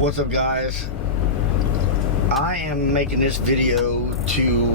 What's up, guys? I am making this video to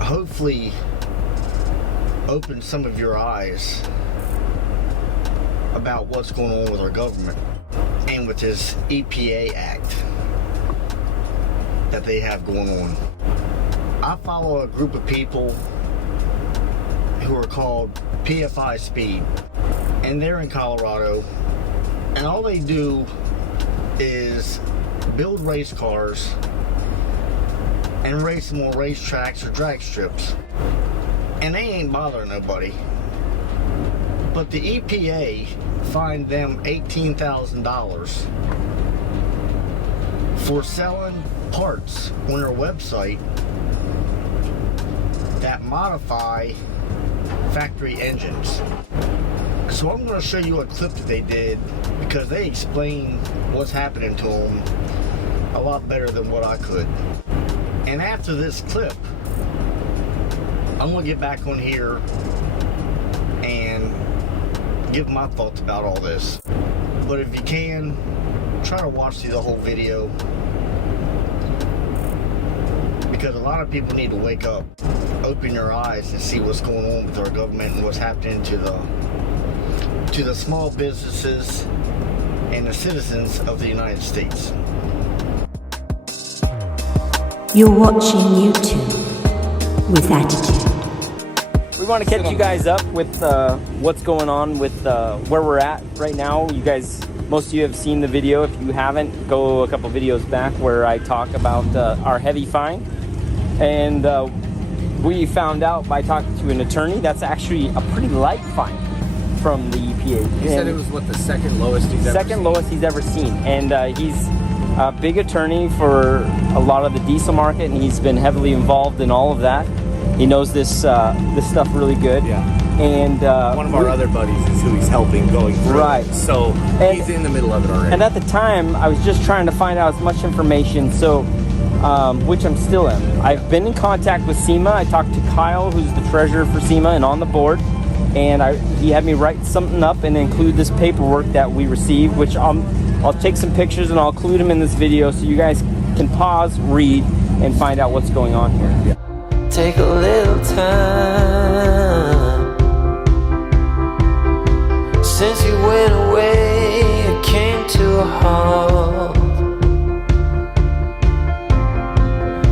hopefully open some of your eyes about what's going on with our government and with this EPA Act that they have going on. I follow a group of people who are called PFI Speed, and they're in Colorado, and all they do is build race cars and race them on racetracks or drag strips, and they ain't bothering nobody. But the EPA fined them $18,000 for selling parts on their website that modify factory engines. So I'm going to show you a clip that they did, because they explain what's happening to them a lot better than what I could. And after this clip, I'm going to get back on here and give my thoughts about all this. But if you can, try to watch through the whole video, because a lot of people need to wake up, open your eyes, and see what's going on with our government and what's happening to the small businesses and the citizens of the United States. You're watching YouTube with Attitude. We want to catch you guys up with what's going on with where we're at right now. You guys, most of you have seen the video. If you haven't, go a couple videos back where I talk about our heavy fine. And we found out by talking to an attorney that's actually a pretty light fine from the EPA. He said it was, what, the second lowest he's ever seen? Second lowest he's ever seen. And he's a big attorney for a lot of the diesel market, and he's been heavily involved in all of that. He knows this stuff really good. Yeah. And one of our other buddies is who he's helping going through. Right. So he's in the middle of it already. And at the time, I was just trying to find out as much information, so which I'm still in. I've been in contact with SEMA. I talked to Kyle, who's the treasurer for SEMA and on the board, and he had me write something up and include this paperwork that we received, which I'll take some pictures and I'll include them in this video so you guys can pause, read, and find out what's going on here. Yeah. Take a little time. Since you went away, it came to a halt.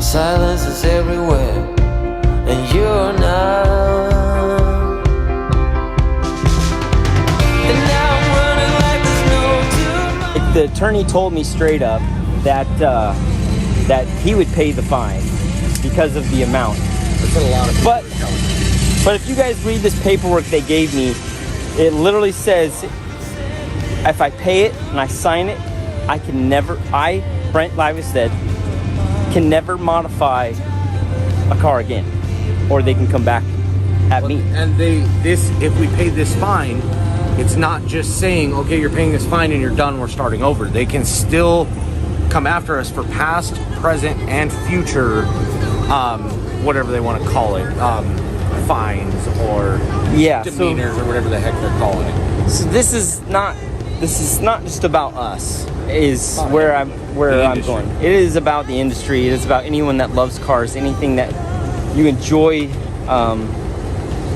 Silence is everywhere, and you're not. And now I'm running like there's no tomorrow. The attorney told me straight up that that he would pay the fine because of the amount. That's what a lot of people are telling me. But if you guys read this paperwork they gave me, it literally says if I pay it and I sign it, I can never, Brent Livestead, can never modify a car again, or they can come back at me. And if we pay this fine, it's not just saying, okay, you're paying this fine and you're done, we're starting over. They can still come after us for past, present, and future, whatever they want to call it, fines or demeanors or whatever the heck they're calling it. So this is not just about us. Is where I'm going. It is about the industry. It is about anyone that loves cars. Anything that you enjoy.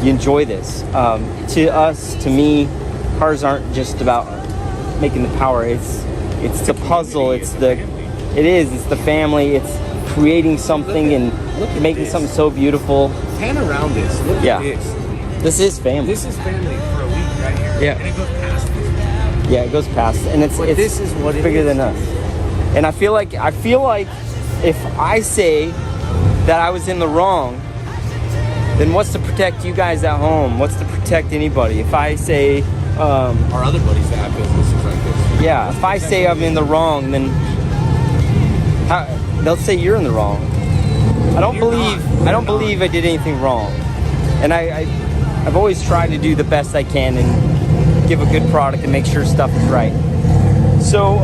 You enjoy this. To us, to me, cars aren't just about making the power. It's the puzzle. It's the family. It's creating something and making something so beautiful. Pan around this. Look at this. This is family. This is family for a week right here. Yeah. And it goes past this. Yeah, it goes past, and it's this is what it bigger is. than us. And I feel like if I say that I was in the wrong, then what's to protect you guys at home? What's to protect anybody? If I say our other buddies that have businesses like this. Yeah, if I say I'm in the wrong, then they'll say you're in the wrong. I don't believe I did anything wrong, and I've always tried to do the best I can and give a good product and make sure stuff is right. So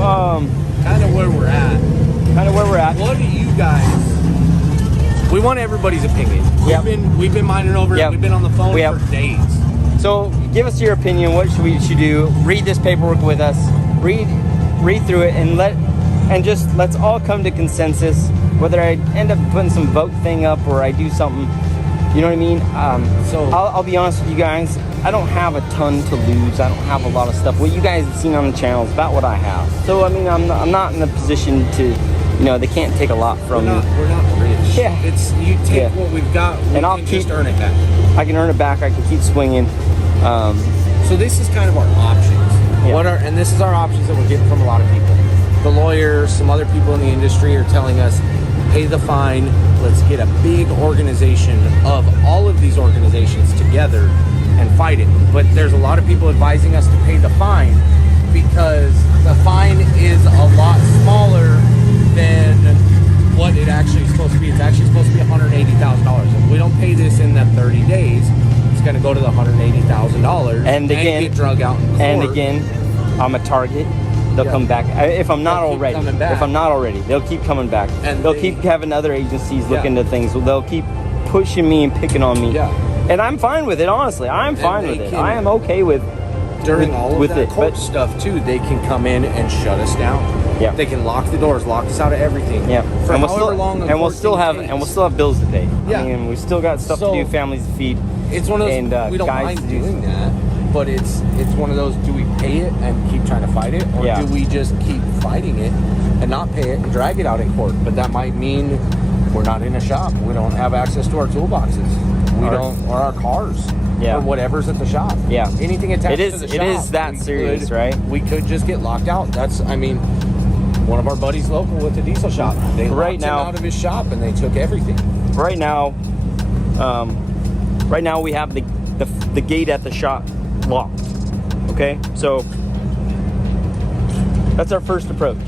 kind of where we're at. What do you guys? We want everybody's opinion. Yep. We've been minding over it. Yep. We've been on the phone for days. So give us your opinion. What should we do? Read this paperwork with us. Read through it and let and just let's all come to consensus. Whether I end up putting some vote thing up or I do something, you know what I mean? So I'll be honest with you guys. I don't have a ton to lose. I don't have a lot of stuff. What you guys have seen on the channel is about what I have. So I mean, I'm not in a position to, you know, they can't take a lot from me. We're not rich. Yeah. It's you take what we've got, and I'll just earn it back. I can earn it back. I can keep swinging. So this is kind of our options. Yeah. And this is our options that we're getting from a lot of people. The lawyers, some other people in the industry are telling us, pay the fine. Let's get a big organization of all of these organizations together and fight it. But there's a lot of people advising us to pay the fine because the fine is a lot smaller than what it actually is supposed to be. It's actually supposed to be $180,000. If we don't pay this in that 30 days, it's going to go to the $180,000 and again get drug out in court. And again, I'm a target. They'll come back if I'm not already. If I'm not already, they'll keep coming back. And they'll keep having other agencies look into things. They'll keep pushing me and picking on me. Yeah. And I'm fine with it, honestly. I'm fine with it. I am okay with during all of that court stuff too. They can come in and shut us down. Yeah. They can lock the doors, lock us out of everything. Yeah. For however long. And we'll still have bills to pay. Yeah. I mean, we still got stuff to do, families to feed. It's one of those. We don't mind doing that. But it's one of those, do we pay it and keep trying to fight it? Or do we just keep fighting it and not pay it and drag it out in court? But that might mean we're not in a shop. We don't have access to our toolboxes. Or our cars. Or whatever's at the shop. Yeah. Anything attached to the shop. It is that serious, right? We could just get locked out. That's, I mean, one of our buddies local with the diesel shop. They locked him out of his shop and they took everything. Right now we have the gate at the shop locked. Okay, so that's our first approach.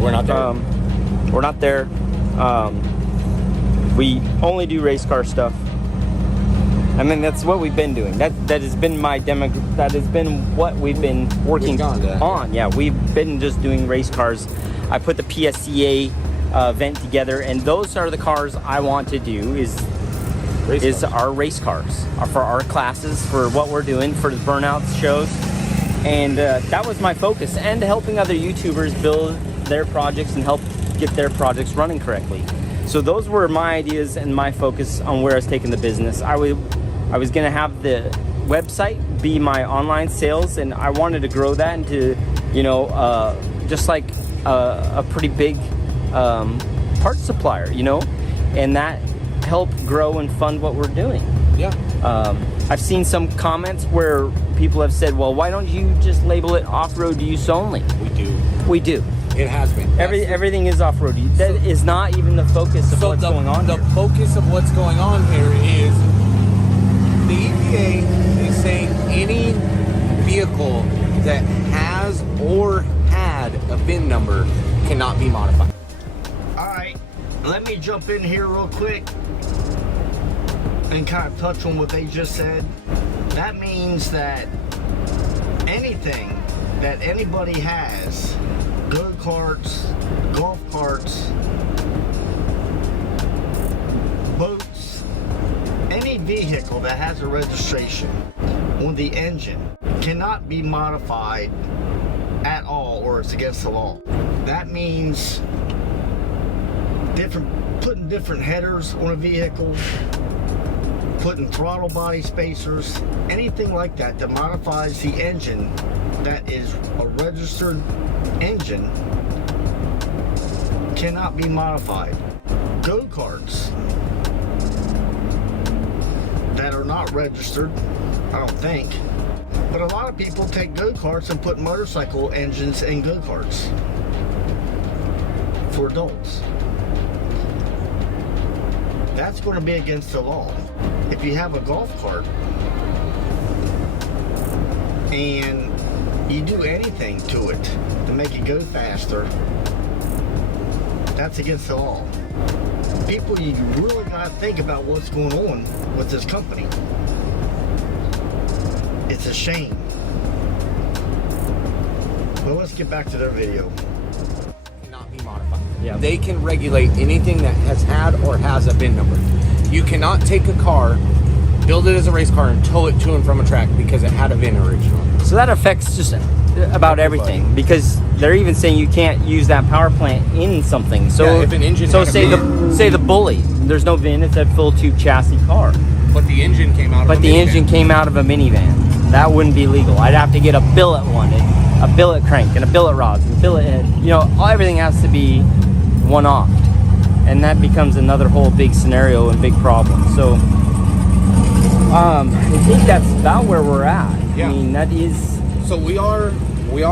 We're not there. We're not there. We only do race car stuff. I mean, that's what we've been doing. That has been my demo. That has been what we've been working on. Yeah, we've been just doing race cars. I put the PSCA event together, and those are the cars I want to do. Our race cars for our classes, for what we're doing for the burnouts shows. And that was my focus, and helping other YouTubers build their projects and help get their projects running correctly. So those were my ideas and my focus on where I was taking the business. I was gonna have the website be my online sales, and I wanted to grow that into, you know, just like a pretty big parts supplier, you know, and that help grow and fund what we're doing. Yeah. I've seen some comments where people have said, well, why don't you just label it off-road use only? We do. It has been. Everything is off-road. That is not even the focus of what's going on here. The focus of what's going on here is the EPA is saying any vehicle that has or had a VIN number cannot be modified. All right, let me jump in here real quick and kind of touch on what they just said. That means that anything that anybody has, go-karts, golf carts, boats, any vehicle that has a registration on the engine cannot be modified at all, or it's against the law. That means putting different headers on a vehicle, putting throttle body spacers, anything like that that modifies the engine that is a registered engine cannot be modified. Go-karts that are not registered, I don't think, but a lot of people take go-karts and put motorcycle engines in go-karts for adults. That's going to be against the law. If you have a golf cart and you do anything to it to make it go faster, that's against the law. People, you really got to think about what's going on with this company. It's a shame. Well, let's get back to their video. Cannot be modified. Yeah. They can regulate anything that has had or has a VIN number. You cannot take a car, build it as a race car, and tow it to and from a track because it had a VIN originally. So that affects just about everything, because they're even saying you can't use that power plant in something. So Yeah, if an engine so had a VIN. say the Bully, there's no VIN, it's a full tube chassis car, But the engine came out of but a the minivan. engine came out of a minivan. That wouldn't be legal. I'd have to get a billet one, and a billet crank, and a billet rods, and billet, you know, everything has to be one-off, and that becomes another whole big scenario and big problem. So I think that's about where we're at. Yeah. I mean, that is. So we are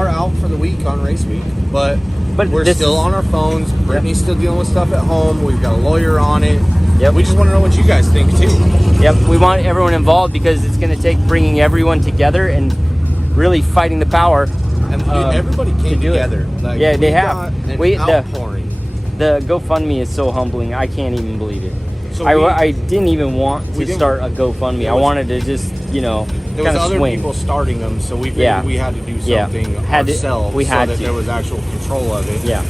out for the week on race week, but we're this still is- on our phones. Brittany's still dealing with stuff at home. We've got a lawyer on it. Yep. We just want to know what you guys think too. Yep, we want everyone involved because it's going to take bringing everyone together and really fighting the power. And everybody came do it. together. Like, Yeah, they we have. got an We- the- outpouring. The GoFundMe is so humbling. I can't even believe it. So I didn't even want to didn't- start a GoFundMe. I wanted to just, you know, There kind was of other swing. people starting them, so we figured Yeah. we had to do Yeah. something Had to- ourselves we had so that to. there was actual control of it. Yeah.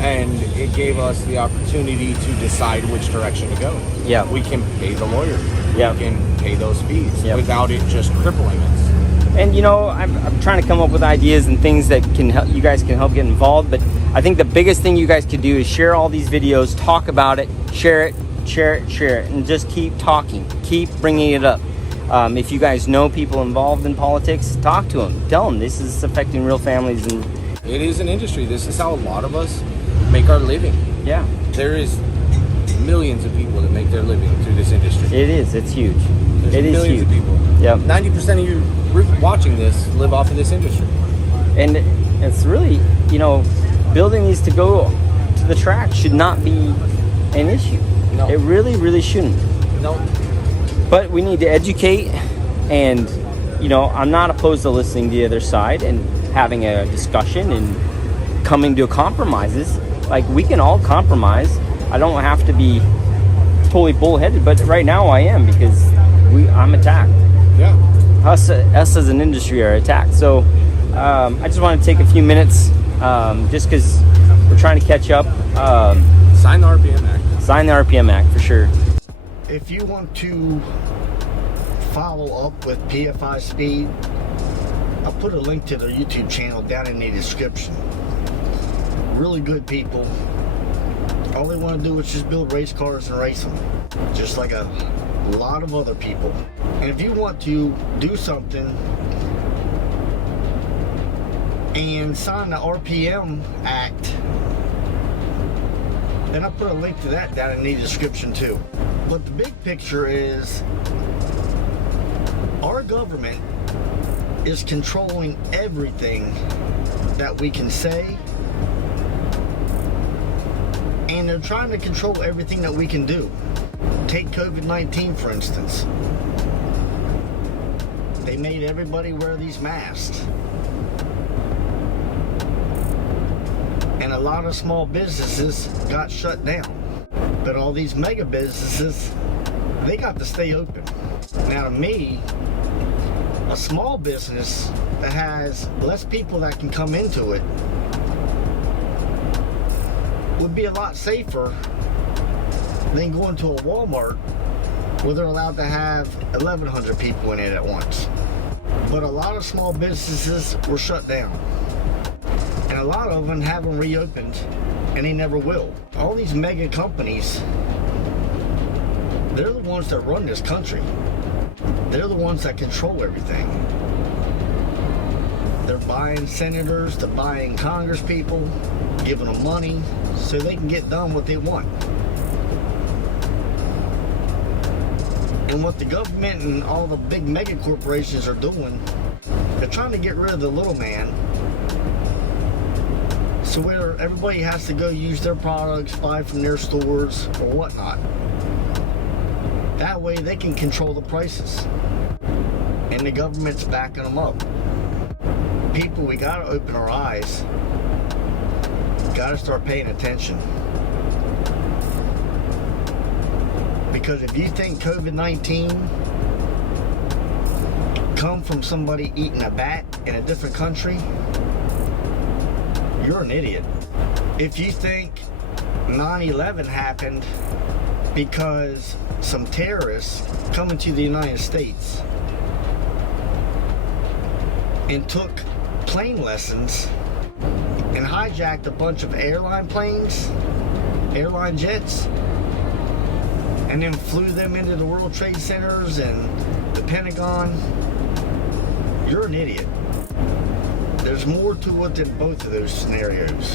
And it gave us the opportunity to decide which direction to go. Yeah. We can pay the lawyer. Yeah. We can pay those fees Yeah. without it just crippling us. And you know, I'm trying to come up with ideas and things that can help you guys can help get involved. But I think the biggest thing you guys could do is share all these videos, talk about it, share it, and just keep talking, keep bringing it up. If you guys know people involved in politics, talk to them, tell them this is affecting real families, and It is an industry. This is how a lot of us make our living. yeah, There is millions of people that make their living through this industry. it is. It's huge. There's It is millions huge. of people. Yep. 90% of you watching this live off of this industry. And it's really, you know, building these to go to the track should not be an issue. No. It really, really shouldn't. No. But we need to educate, and you know, I'm not opposed to listening to the other side and having a discussion and coming to compromises. Like, we can all compromise. I don't have to be totally bullheaded, but right now I am, because I'm attacked. Yeah. Us as an industry are attacked. So I just want to take a few minutes, just because we're trying to catch up. Sign the RPM Act. Sign the RPM Act for sure. If you want to follow up with PFI Speed, I'll put a link to their YouTube channel down in the description. Really good people. All they want to do is just build race cars and race them, just like a lot of other people. And if you want to do something and sign the RPM Act, then I'll put a link to that down in the description too. But the big picture is our government is controlling everything that we can say, and they're trying to control everything that we can do. Take COVID-19 for instance. They made everybody wear these masks. And a lot of small businesses got shut down. But all these mega businesses, they got to stay open. Now to me, a small business that has less people that can come into it would be a lot safer than going to a Walmart where they're allowed to have 1,100 people in it at once. But a lot of small businesses were shut down. And a lot of them haven't reopened, and they never will. All these mega companies, they're the ones that run this country. They're the ones that control everything. They're buying senators, they're buying Congress people, giving them money so they can get done what they want. And what the government and all the big mega corporations are doing, they're trying to get rid of the little man. So where everybody has to go use their products, buy from their stores or whatnot. That way they can control the prices. And the government's backing them up. People, we gotta open our eyes. Gotta start paying attention. Because if you think COVID-19 come from somebody eating a bat in a different country, you're an idiot. If you think 9/11 happened because some terrorists coming to the United States and took plane lessons and hijacked a bunch of airline planes, airline jets, and then flew them into the World Trade Centers and the Pentagon, you're an idiot. There's more to it than both of those scenarios.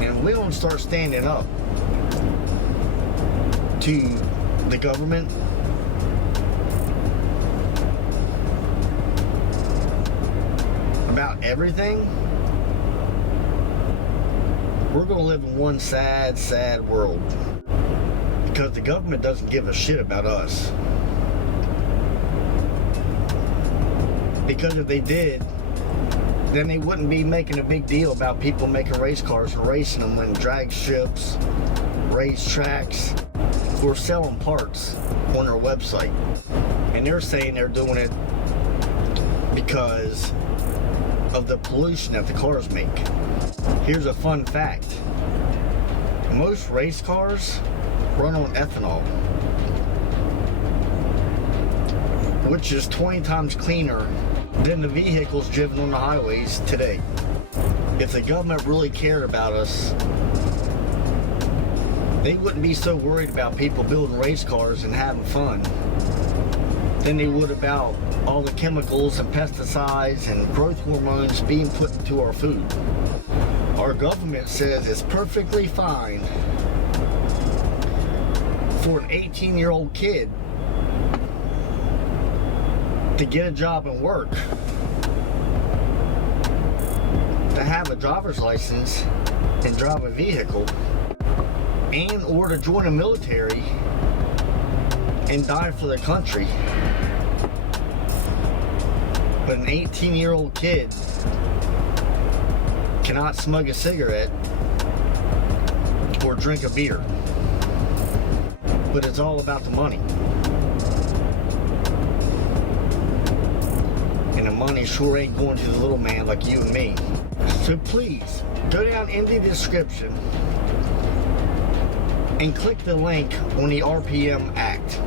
And we don't start standing up to the government, about everything, we're going to live in one sad, sad world. Because the government doesn't give a shit about us. Because if they did, then they wouldn't be making a big deal about people making race cars and racing them in drag strips, race tracks, or selling parts on their website. And they're saying they're doing it because of the pollution that the cars make. Here's a fun fact. Most race cars run on ethanol, which is 20 times cleaner than the vehicles driven on the highways today. If the government really cared about us, they wouldn't be so worried about people building race cars and having fun than they would about all the chemicals and pesticides and growth hormones being put into our food. Our government says it's perfectly fine for an 18-year-old kid to get a job and work, to have a driver's license and drive a vehicle, and or to join the military and die for the country. But an 18-year-old kid cannot smoke a cigarette or drink a beer. But it's all about the money. And the money sure ain't going to the little man like you and me. So please, go down in the description and click the link on the RPM Act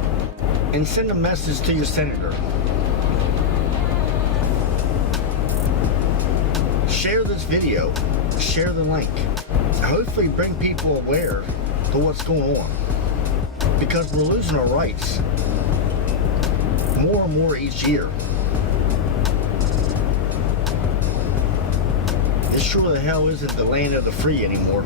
and send a message to your senator. Share this video, share the link. Hopefully bring people aware to what's going on. Because we're losing our rights more and more each year. It sure the hell isn't the land of the free anymore.